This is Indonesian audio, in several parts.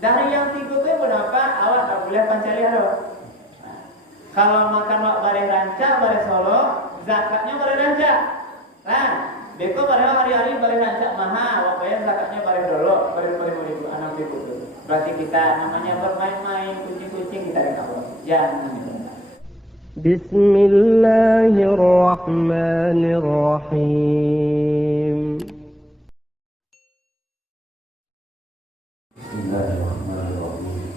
Dari yang tiga itu berapa? Awak tak boleh pancariaro. Kalau makan wak bare rancak, bare solo, zakatnya bare rancak. Nah, beko bare hari-hari bare rancak maha, wak bayar zakatnya bare dolo, bare 5.000 anak itu. Berarti kita namanya bermain-main, kucing-kucing kita dikawal. Jangan itu. Bismillahirrahmanirrahim. Bismillahirrahmanirrahim.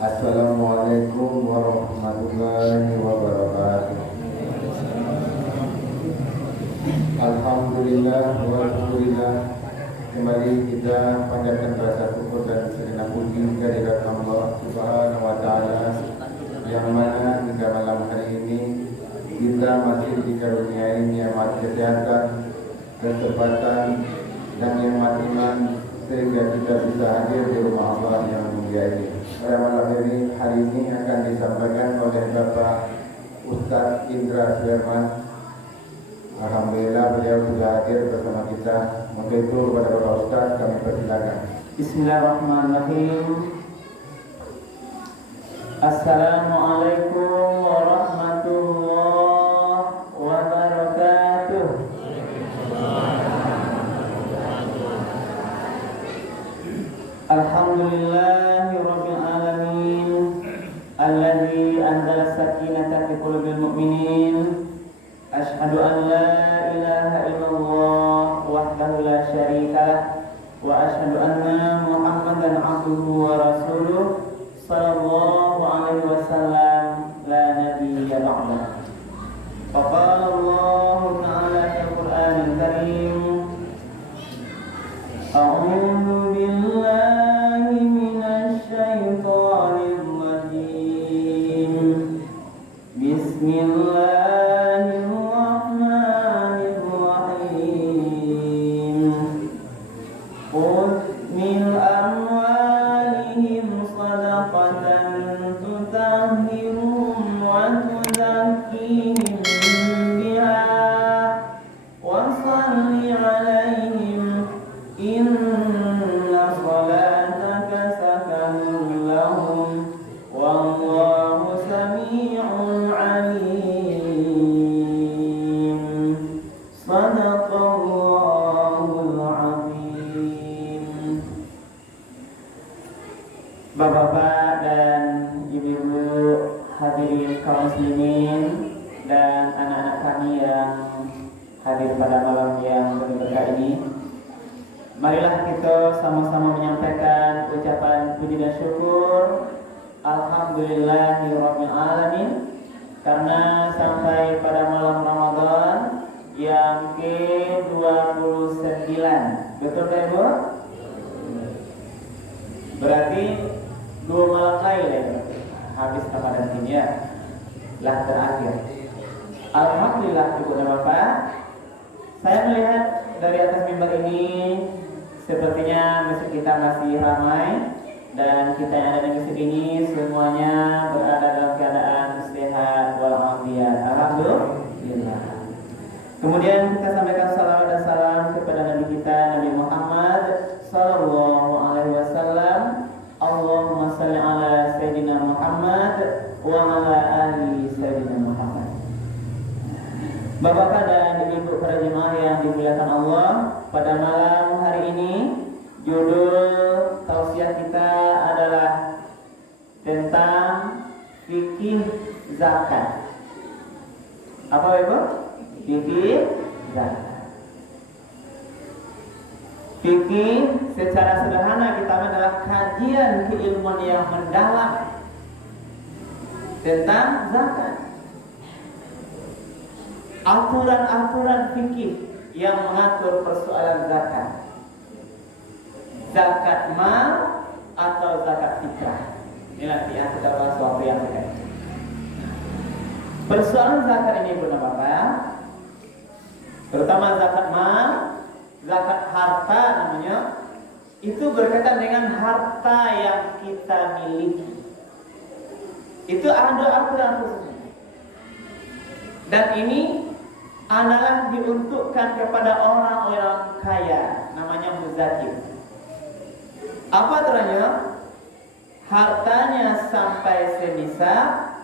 Assalamualaikum warahmatullahi wabarakatuh. Alhamdulillah wa syukurillah. Kembali kita panjatkan rasa syukur dan segenap puji kehadirat Allah Subhanahu wa taala yang mana hingga malam hari ini kita masih dikaruniai nikmat kesehatan, kesempatan dan nikmat iman sehingga kita bisa hadir di rumah Allah yang mulia ini. Pada malam hari ini akan disampaikan oleh Bapak Ustadz Indra Suherman. Alhamdulillah beliau sudah hadir bersama kita. Untuk itu kepada Bapak Ustadz kami persilakan. Bismillahirrahmanirrahim. Assalamualaikum warahmatullahi wabarakatuh. Alhamdulillahi rabbil alamin, alladzi anzala sakinata fi qulubil mu'minin. Asyhadu an la ilaha illallah wahdahu la syarika lah wa asyhadu anna Muhammadan abduhu wa rasuluh sallallahu alaihi wasallam la nabiyya ba'dah. Faqala Allah ta'ala fil Qur'anil Karim, a'udzu billahi minasy syaithanir rajim. Bismillahirrahmanirrahim. Qul min amwalihim sadaqatan tutahhiruhum wa tuzakkihim biha wa shalli 'alaihim inna salataka sakanun lahum wallahu sami'un 'alim. Shadaqallahul 'azim. Bapak-bapak dan ibu-ibu hadirin kaum muslimin dan anak-anak kami yang hadir pada malam yang berkah ini, marilah kita sama-sama menyampaikan ucapan puji dan syukur Alhamdulillahirabbil alamin, karena sampai pada malam Ramadan yang ke-29. Betul kan Ibu? Berarti 2 malam lain ya, habis Ramadan ini ya, lah terakhir. Alhamdulillah Ibu dan Bapak, saya melihat dari atas mimbar ini sepertinya masjid kita masih ramai dan kita yang ada di masjid ini semuanya berada dalam keadaan sehat walafiat. Alhamdulillah. Kemudian kita sampaikan salawat dan salam kepada Nabi kita Nabi Muhammad sallallahu alaihi wasallam. Allahumma shalli ala sayyidina Muhammad wa ala ali sayyidina Muhammad. Bapak dan ibu para jemaah yang dimuliakan Allah, pada malam hari ini judul tausiah kita adalah tentang fikih zakat. Apa Ibu? Fikih zakat. Fikih secara sederhana kita adalah kajian keilmuan yang mendalam tentang zakat. Aturan-aturan fikih yang mengatur persoalan zakat. Zakat mal atau zakat fitrah. Ini nanti yang kita bahas waktu yang akan. Persoalan zakat ini benar Bapak, terutama zakat mal, zakat harta namanya, itu berkaitan dengan harta yang kita miliki. Itu ada aturan khususnya. Dan ini adalah diuntukkan kepada orang-orang kaya, namanya muzakir. Apa aturannya? hartanya sampai semisal,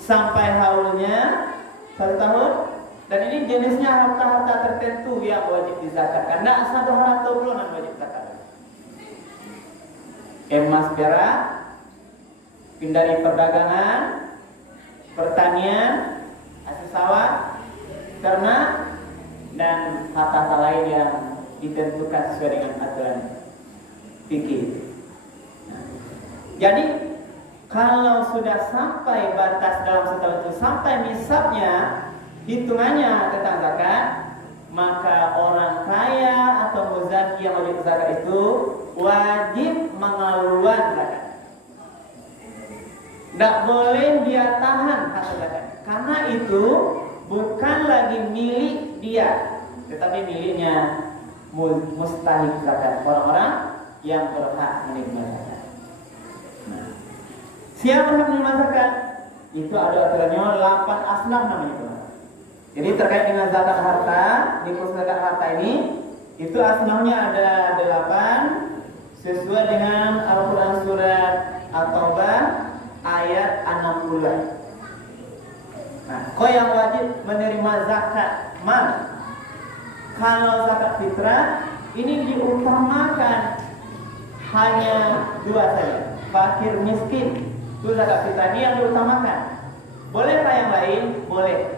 sampai haulnya 1 tahun, dan ini jenisnya harta-harta tertentu yang wajib dizakatkan. Tidak satu harta bulanan wajib zakat. Emas, perak, dari perdagangan, pertanian, hasil sawah, ternak, dan harta-harta lain yang ditentukan sesuai dengan aturan fikih. Jadi kalau sudah sampai batas dalam setahun itu, sampai nisabnya, hitungannya tentang zakat, maka orang kaya atau muzaki yang wajib zakat itu wajib mengeluarkan zakat. Tidak boleh dia tahan hasil zakat, karena itu bukan lagi milik dia, tetapi miliknya mustahik zakat, orang-orang yang berhak menerima zakat. Nah, siapa berhak menerima zakat? Itu ada aturannya 8 asnaf namanya itu. Jadi terkait dengan zakat harta, nikah zakat harta ini, itu asnafnya ada 8 sesuai dengan Al-Quran surat At-Taubah ayat 60. Nah, kau yang wajib menerima zakat mal. Kalau zakat fitrah ini diutamakan hanya 2 saja, fakir miskin. Itu zakat fitrah ini yang diutamakan. Bolehkah yang lain? Boleh.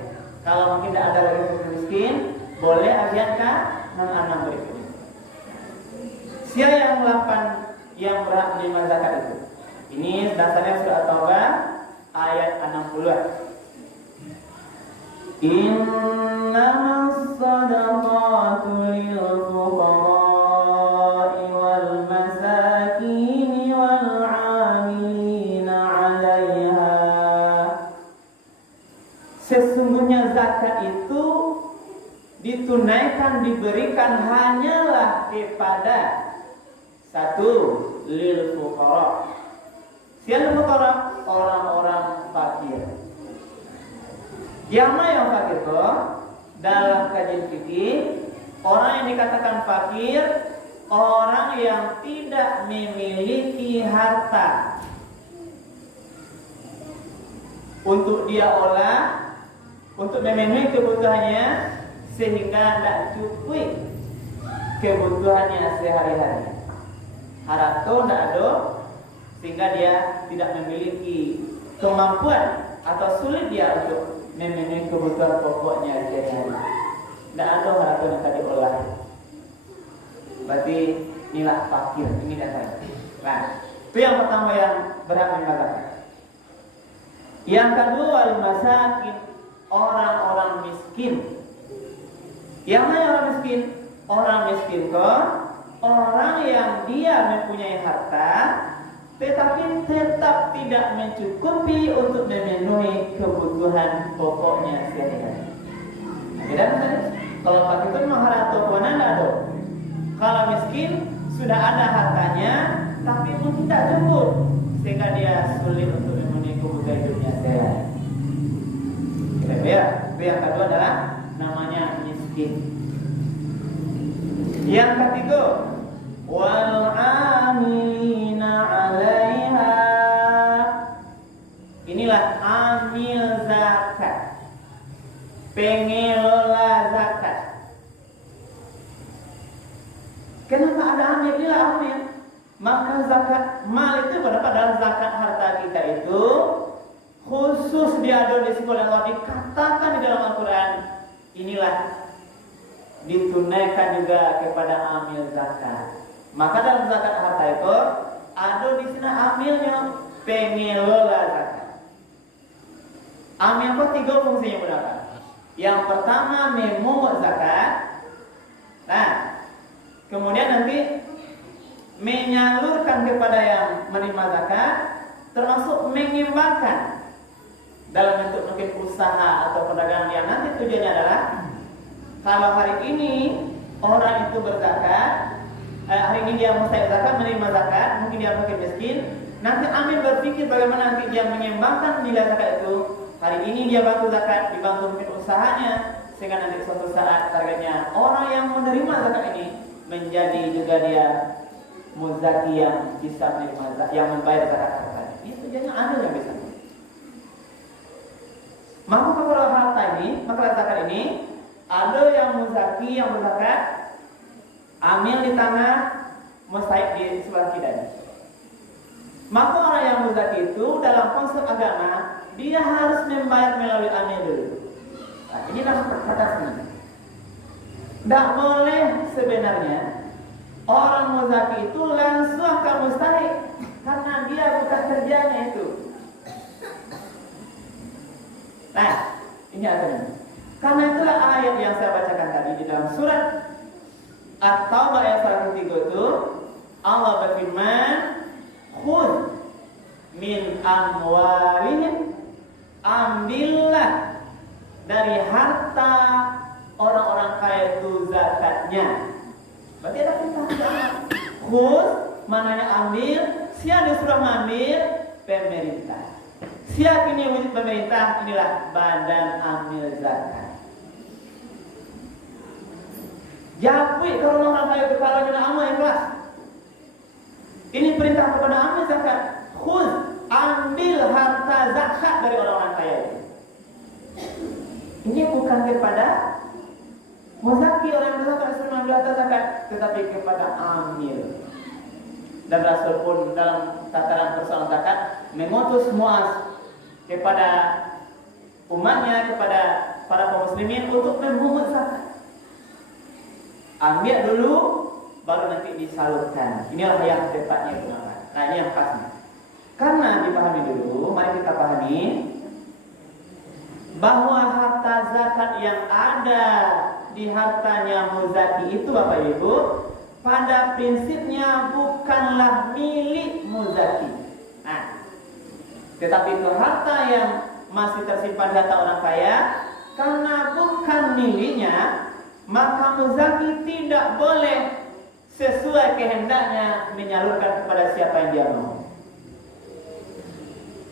Kalau mungkin tidak ada lagi fakir miskin, boleh agiatkan 6 berikutnya. Siapa yang 8 yang berhak menerima zakat itu? Ini dasarnya surat At-Taubah ayat 60. Innamas sadaqatu lil fuqara'i wal masakin wal 'amilina 'alaiha. Sesungguhnya zakat itu ditunaikan, diberikan hanyalah kepada 1 lil fuqara. Siapa fuqara? Orang-orang fakir. Yang mana yang fakir kok? Dalam kajian fikih, orang yang dikatakan fakir, orang yang tidak memiliki harta untuk dia olah, untuk memenuhi kebutuhannya, sehingga tidak cukup kebutuhannya sehari-hari. Harta tidak ada, sehingga dia tidak memiliki kemampuan atau sulit dia untuk memenuhi kebutuhan pokoknya sehari-hari. Tidak ada harta yang tadi olah. Berarti inilah fakir, ini dasarnya. Nah, itu yang pertama yang berhak menerima zakat. Yang kedua, wal masakin, orang-orang miskin. Yang mana orang miskin? Orang miskin kok orang yang dia mempunyai harta, tetapi tetap tidak mencukupi untuk memenuhi kebutuhan pokoknya sehari-hari. Beda kan? Kalau fakir itu memang harta mana tidak ada. Kalau miskin sudah ada hartanya, tapi pun tidak cukup, sehingga dia sulit untuk memenuhi kebutuhan hidupnya sehari-hari. Ya, itu yang kedua adalah namanya miskin. Yang ketiga, wal 'amilina 'alaiha. Inilah amil zakat, pengelola zakat. Kenapa ada amil? Inilah amil. Maka zakat mal itu pada zakat harta kita itu khusus diadonisi oleh Allah, dikatakan di dalam Al-Quran, inilah ditunaikan juga kepada amil zakat. Maka dalam zakat harta itu ada di sini amilnya, pengelola zakat. Amil itu 3 fungsinya berapa? Yang pertama memungut zakat. Nah, kemudian nanti menyalurkan kepada yang menerima zakat, termasuk mengimbangkan dalam bentuk mungkin usaha atau perdagangan yang nanti tujuannya adalah kalau hari ini orang itu berzakat, hari ini dia mustahil zakat, menerima zakat, mungkin dia mungkin miskin, nanti amil berpikir bagaimana nanti dia menyeimbangkan nilai zakat itu. Hari ini dia bantu zakat, dibantu mungkin usahanya, sehingga nanti suatu saat targetnya orang yang menerima zakat ini menjadi juga dia muzaki yang bisa menerima zakat, yang membayar zakat harta. Ini tujuannya amil yang bisa. Maka masalah harta ini, masalah zakat ini, ada yang muzaki yang berzakat, amil di tangan, mustahik di sebelah kiri. Maka orang yang muzaki itu dalam konsep agama dia harus membayar melalui amil dulu. Nah, inilah batasnya. Tidak boleh sebenarnya orang muzaki itu langsung ke mustahik karena dia bukan kerjanya itu. Nah, ini artinya. Karena itulah ayat yang saya bacakan tadi di dalam surat At-Taubah ayat 103 itu Allah berfirman, "Khudh min amwalihim", ambillah dari harta orang-orang kaya itu zakatnya. Berarti ada perintah. Khudh mananya ambil, siapa disuruh mengambil? Pemerintah. Siapa ini wujud pemerintah? Inilah badan amil zakat. Japui kalau orang kaya itu kalau tidak amal ikhlas. Ini perintah kepada amil zakat. Khudh, ambil harta zakat dari orang-orang kaya itu. Ini bukan kepada muzaki orang yang berzakat disuruh mengambil harta zakat, tetapi kepada amil. Dan Rasul pun dalam tataran persoalan zakat mengutus Muaz kepada umatnya, kepada para kaum muslimin untuk memungut zakat. Ambil dulu, baru nanti disalurkan. Inilah yang tepatnya gunakan. Nah, ini yang pasnya. Karena dipahami dulu, mari kita pahami bahwa harta zakat yang ada di hartanya muzaki itu, Bapak Ibu, pada prinsipnya bukanlah milik muzaki. Nah, tetapi itu harta yang masih tersimpan di harta orang kaya, karena bukan miliknya, maka muzaki tidak boleh sesuai kehendaknya menyalurkan kepada siapa yang dia mau.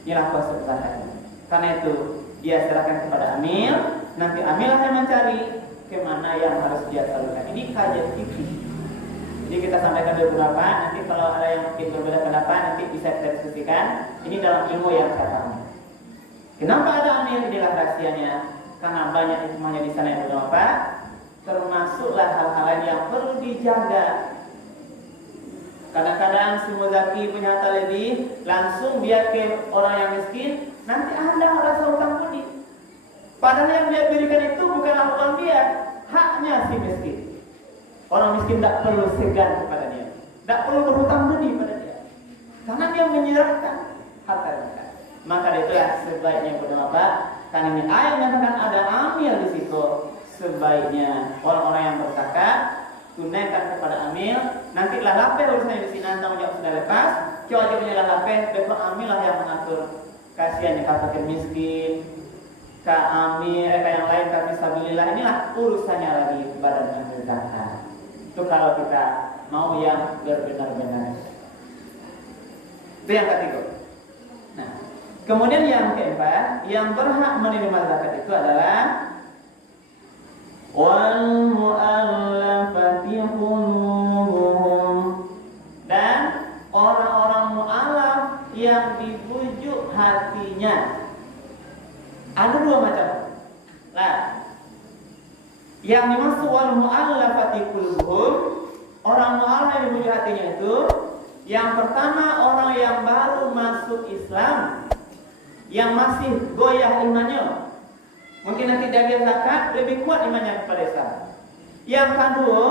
Inilah konsep zakat. Karena itu dia serahkan kepada amil, nanti amillah yang mencari kemana yang harus dia salurkan. Ini kajian fikih. Jadi kita sampaikan beberapa, nanti kalau ada yang mungkin berbeda pendapat nanti bisa kita diskusikan. Ini dalam ilmu yang saya pahami. Kenapa ada amil? Inilah rahasianya. Karena banyak hikmahnya di sana yang beberapa. Termasuklah hal-hal lain yang perlu dijaga. Kadang-kadang si muzaki punya harta lebih, langsung dia ke orang yang miskin, nanti ada rasa hutang budi. Padahal yang dia berikan itu bukanlah uang dia, haknya si miskin. Orang miskin tidak perlu segan kepada dia, tidak perlu berhutang budi pada dia, karena dia menyerahkan harta zakat. Maka itulah sebaiknya berdoa. Karena ini ayat menyatakan ada amil di situ. Sebaiknya orang-orang yang berzakat tunaikan kepada amil. Nanti lah lapeh urusannya di sini, tanggung jawab sudah lepas. Kewajibannya lah lapeh, besok amil lah yang mengatur. Kasihan yang fakir miskin, ka amil, yang lain kami sabilillah. Inilah urusannya lagi badan yang berzakat. Itu kalau kita mau yang benar-benar. Itu yang ketiga. Nah, kemudian yang keempat, yang berhak menerima zakat itu adalah wal mu'allafati qulubuhum, dan orang-orang mu'allaf yang dibujuk hatinya. Ada dua macam. Nah, yang dimaksud wal mu'allafati qulubuhum, orang mu'allaf yang dibujuk hatinya itu, yang pertama orang yang baru masuk Islam, yang masih goyah imannya. Mungkin nanti dia zakat lebih kuat imannya kepada Islam. Yang kedua,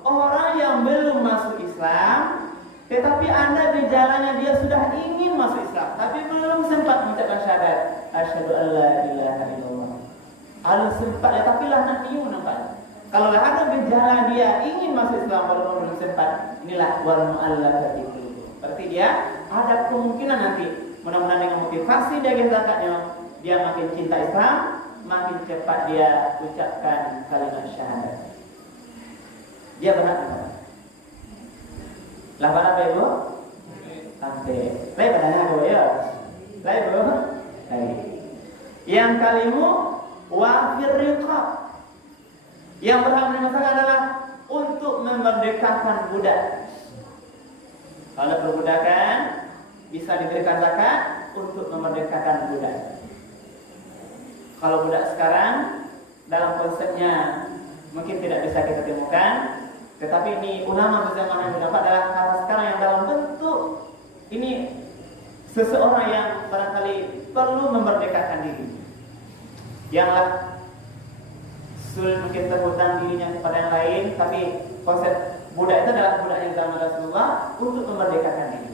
orang yang belum masuk Islam, tetapi anda di jalannya dia sudah ingin masuk Islam, tapi belum sempat mengucapkan syahadat asyhadu an la ilaha illallah. Alus sempat, tapi lah nak niu nampak. Kalau lah ada gejala dia ingin masuk Islam walaupun belum sempat, inilah wal mu'allafati qulubuhum. Berarti dia ada kemungkinan nanti, mudah-mudahan dengan motivasi dari zakatnya, dia makin cinta Islam, makin cepat dia ucapkan kalimat syahadat. Dia berhak apa? Lapan apa ibu? Sampai. Lain padanya ibu ya. Lain ibu. Lain. Yang kalimu wafir riqab. Yang berhak menerima zakat adalah untuk memerdekakan budak. Kalau perbudakan bisa diberikan zakat untuk memerdekakan budak. Kalau budak sekarang dalam konsepnya mungkin tidak bisa kita temukan, tetapi ini ulama zaman yang mendapat adalah kata sekarang yang dalam bentuk ini seseorang yang barangkali perlu memerdekakan diri, yang sulit mungkin terhutang dirinya kepada yang lain, tapi konsep budak itu adalah budak yang zaman Rasulullah untuk memerdekakan diri.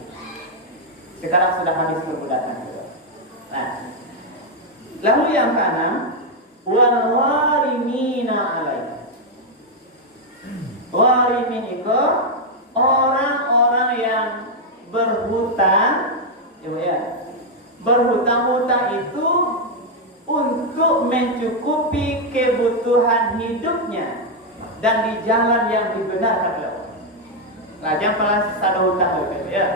Sekarang sudah habis perbudakan. Nah, lalu yang keenam, wal warimina alaih. Warimin itu orang-orang yang berhutang, ya. Berhutang-hutang itu untuk mencukupi kebutuhan hidupnya dan di jalan yang dibenarkan oleh Allah. Nah, jangan pernah sada hutang itu, ya.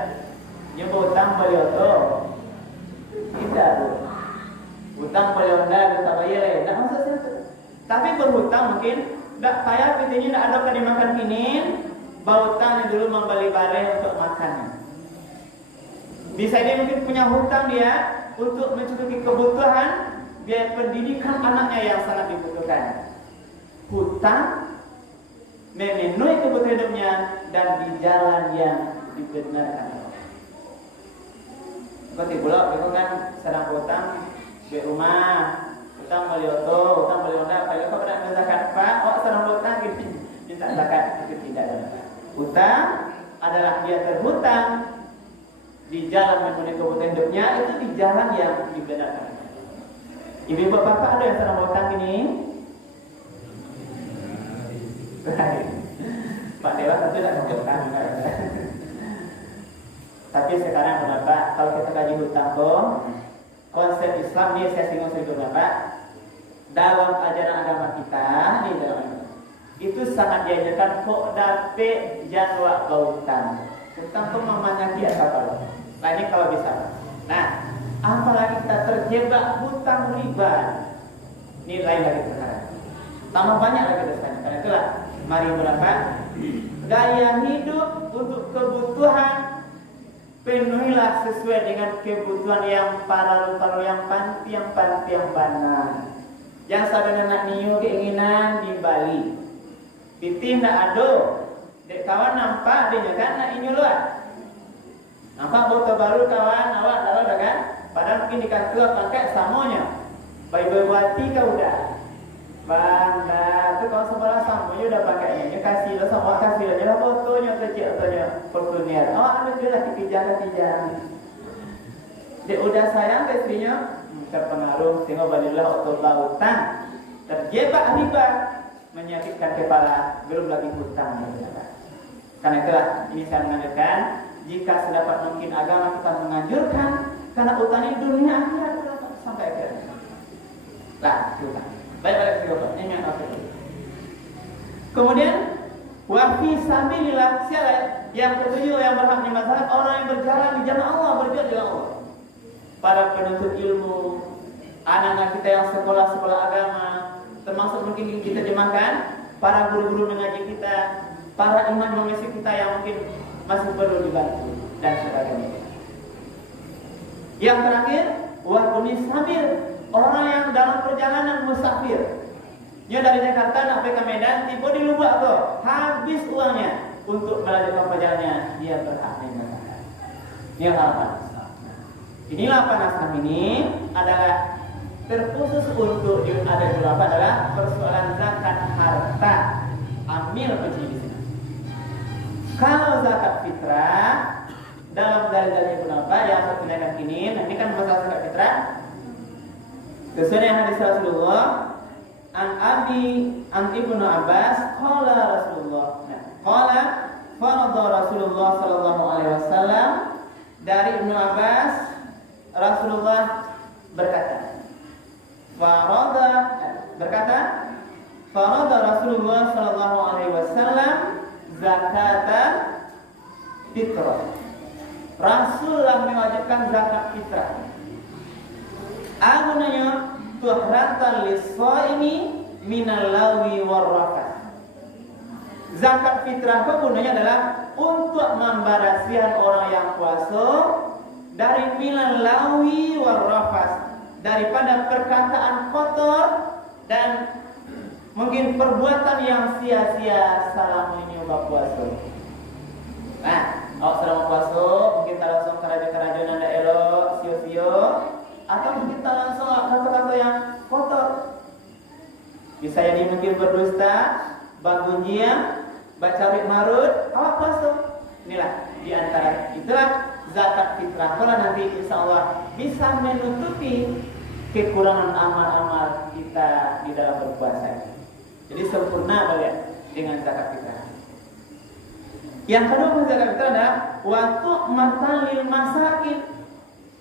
Nyoba hutang beliau tu tidak tu. Hutang beliau dah kita bayar, tak maksudnya tu. Tapi berhutang mungkin tak kaya pitanya tak ada kena dimakan kinin, berhutang dulu membeli barang untuk makan. Bisa dia mungkin punya hutang dia untuk mencukupi kebutuhan biaya pendidikan anaknya yang sangat dibutuhkan. Hutang memenuhi kebutuhan hidupnya dan di jalan yang dibenarkan. Seperti pula itu kan sedang hutang di rumah, hutang beli oto, hutang beli honda, kalau kau tidak zakat pak, sedang hutang minta zakat itu tidak ada. Hutang adalah dia terhutang di jalan memenuhi kebutuhan hidupnya, itu di jalan yang dibenarkan. Ibu bapak ada yang sedang hutang ini? Pak Dewa tentu tidak hutang. Tapi sekarang Bapak, kalau kita kaji hutang konsep Islam ini saya singgung sedikit Bapak. Dalam ajaran agama kita, itu sangat diajarkan kok dapat janwa hutang. Hutang itu memanyaki apa? Nah ini kalau bisa. Nah, apalagi kita terjebak hutang riba, ini lain lagi perkara. Tambah banyak lagi dosanya. Karena itulah, mari Bapak, gaya hidup untuk kebutuhan penuhilah sesuai dengan kebutuhan yang paru-paru yang panti yang benar. Yang saudara nak niu keinginan di Bali, pitih nak ado, dek kawan nampak dia kan nak inyu luar. Nampak botol baru kawan awak tahu dah kan? Padahal mungkin dikasih pakai samonya. Bayi-bayi buati kau udah. Banda, tu kau sebelah samonya udah pakainya. Dia kasih lah sama kasih lah. Jelah fotonya kecil ataunya pertunian. Oh, ada jelas dipijak-pijak. Dia udah sayang ke istrinya, terpengaruh sehingga balilah otot lautan. Terjebak riba, menyakitkan kepala, belum lagi hutang. Karena itulah ini saya mengatakan, jika sedapat mungkin agama kita menganjurkan, karena hutang ini dunia akhirat sampai akhirnya. Lah, hutang. Baik-baik ini yang akhir. Kemudian wafi sabilillah, siapa yang ketujuh yang berhak di masyarakat, orang yang berjalan di jalan Allah, berjuang di jalan Allah. Para penuntut ilmu, anak-anak kita yang sekolah-sekolah agama, termasuk mungkin kita jemaahkan, para guru-guru mengaji kita, para imam mengisi kita yang mungkin masih perlu dibantu dan sebagainya. Yang terakhir, wahuni sabil, orang yang dalam perjalanan musafir. Dia dari Jakarta nak pergi ke Medan, tiba di Lubak tu, habis uangnya untuk melanjutkan perjalanannya, dia berhak mengatakan. Ini apa? Inilah Nasam ini adalah terkhusus untuk ada di apa adalah persoalan zakat harta. Ambil kunci di sini. Kalau zakat fitrah dalam dalil-dalil kenapa yang saya tunaikan ini kan masalah zakat fitrah. Sesuai dengan hadis Rasulullah, an Ibnu Abbas, qala Rasulullah. Qala farada Rasulullah sallallahu alaihi wasallam, dari Ibnu Abbas Rasulullah berkata, farada Rasulullah sallallahu alaihi wasallam zakata fitrah. Rasulullah mewajibkan zakat fitrah. Agunanya tuhratan lis-shaimi minal lawi war-rafath. Zakat fitrah itu gunanya adalah untuk membarasikan orang yang puasa dari minal lawi wal rafas, daripada perkataan kotor dan mungkin perbuatan yang sia-sia selama ini puasa. Nah, selama puasa mungkin tak langsung kerajuan nanda elok, sio-sio, atau mungkin tak langsung kata-kata yang kotor. Bisa jadi mungkin berdusta, bagunjian, baca marut, awak puasa. Inilah di antara itulah zakat fitrah. Kalau nanti insya Allah bisa menutupi kekurangan amal-amal kita di dalam berpuasa. Jadi sempurna balik dengan zakat fitrah. Yang kedua zakat fitrah adalah waktu matalil masakin,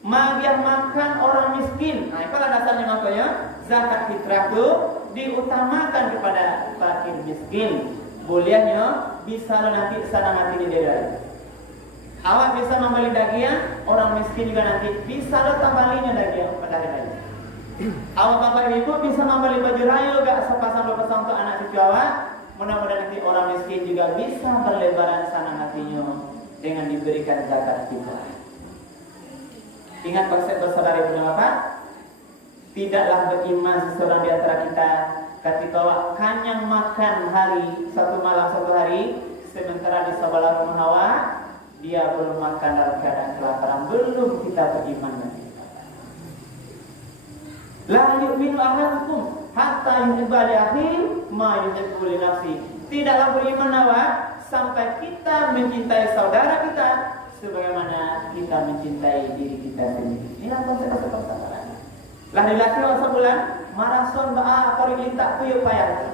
magian makan orang miskin. Nah, itulah dasarnya makanya zakat fitrah itu diutamakan kepada fakir miskin. Bolehnya bisa lo nanti sana mati di daerah. Awak bisa membeli daging, orang miskin juga nanti bisa lo tambalinya daging pada hari. Awak bapak ibu bisa membeli baju rayu gak sepasang dua pasang untuk anak cucu awak. Mudah-mudahan nanti orang miskin juga bisa berlebaran sana hatinya dengan diberikan zakat fitrah. Ingat konsep bersaudara ibu bapak, tidaklah beriman seseorang di antara kita ketika awak kanyang makan hari satu malam satu hari, sementara di sebelah rumah awak dia belum makan dalam keadaan kelaparan, belum kita beriman nanti. La yu'minu ahadukum hatta yuhibba li akhihi ma yuhibbu li nafsihi. Tidaklah beriman awak sampai kita mencintai saudara kita sebagaimana kita mencintai diri kita sendiri. Inilah konsep persaudaraan. Laki-laki awak sebulan maraton ba'a korek lintak tuyuk payah.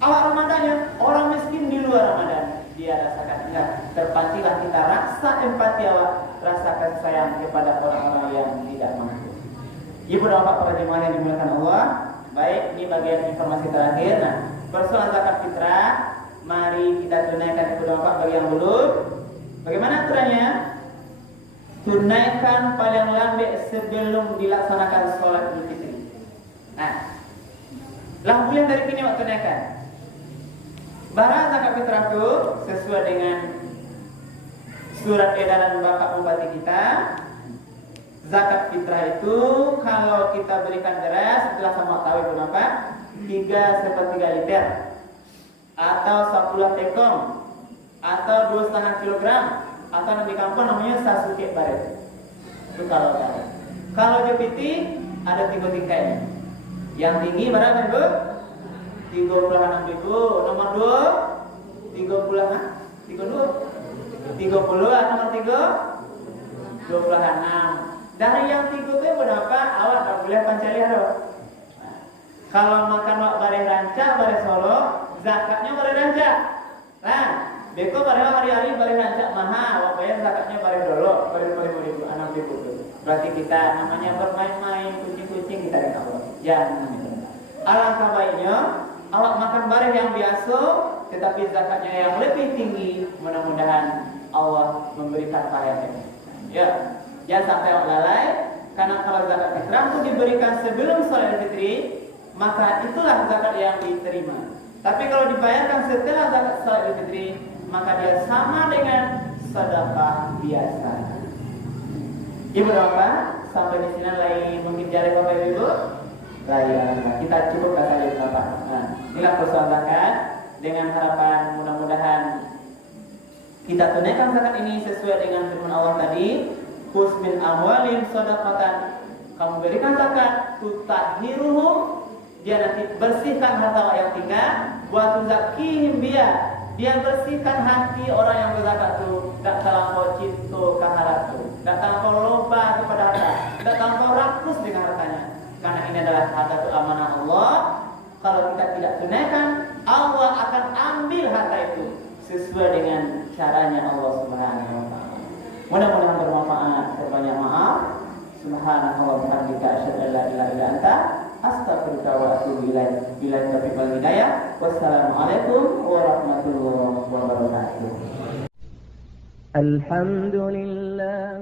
Awak Ramadannya orang miskin di luar Ramadan dia rasakan. Terpancilah kita rasa empati awak, rasa kasih sayang kepada orang-orang yang tidak mampu. Ibu dan bapak para jemaah yang dimuliakan Allah. Baik, ini bagian informasi terakhir. Nah, persoalan zakat fitrah, mari kita tunaikan ibu dan bapak bagi yang belum. Bagaimana aturannya? Tunaikan paling lambat sebelum dilaksanakan sholat Idul Fitri. Nah, bulan dari kini waktu tunaikan. Barang zakat fitrah itu sesuai dengan surat edaran Bapak Bupati kita. Zakat fitrah itu kalau kita berikan beras setelah sama tahu berapa 3/3 liter atau 10 tekong atau 2,5 kilogram atau di kampung namanya sasuke baret. Itu kalau tahu. Kalau jepiti ada 3 tingkatnya. Yang tinggi berapa ibu? 36.000. Nomor 2 30 nomor 3 26. Dari yang 3 itu berapa? Awak tak boleh pancali ada. Kalau makan wak bare rancak, bare solo, zakatnya bare rancak. Nah, beko bare hari-hari bare rancak mahal, wak bayar zakatnya bare dolo, bare 5.000, 6.000. Berarti kita namanya bermain-main, kucing-kucing kita dengan Allah. Jangan. Alangkah baiknya awak makan bare yang biasa, tetapi zakatnya yang lebih tinggi. Mudah-mudahan Allah memberikan pahalanya. Ya. Jangan sampai awak lalai, karena kalau zakat fitrah itu diberikan sebelum sholat Fitri, maka itulah zakat yang diterima. Tapi kalau dibayarkan setelah zakat sholat Fitri, maka dia sama dengan sedekah biasa. Ibu dan bapak, sampai di sini lagi mungkin jari bapak ibu. Nah, kita cukupkan saja bapak. Nah, inilah persoalan zakat dengan harapan mudah-mudahan kita tunaikan zakat ini sesuai dengan firman Allah tadi. Khuz min amwalihim shadaqatan, kamu berikan zakat tutahhiruhum, dia nanti bersihkan harta yang tinggal, wa tuzakkihim biha, dia bersihkan hati orang yang berzakat itu, tak terlampau cinta ke harta itu, tak terlampau loba kepada harta, tak terlampau rakus dengan hartanya, karena ini adalah harta itu amanah Allah. Kalau kita tidak tunaikan, Allah akan ambil harta itu sesuai dengan caranya Allah Subhanahu wa taala. Mudah-mudahan bermanfaat. Banyak maaf. Subhanallah wa bihamdika asyhadu an la ilaha illa anta astaghfiruka wa atubu ilaik. Billahi taufiq wal hidayah. Wassalamualaikum warahmatullahi wabarakatuh. Alhamdulillah.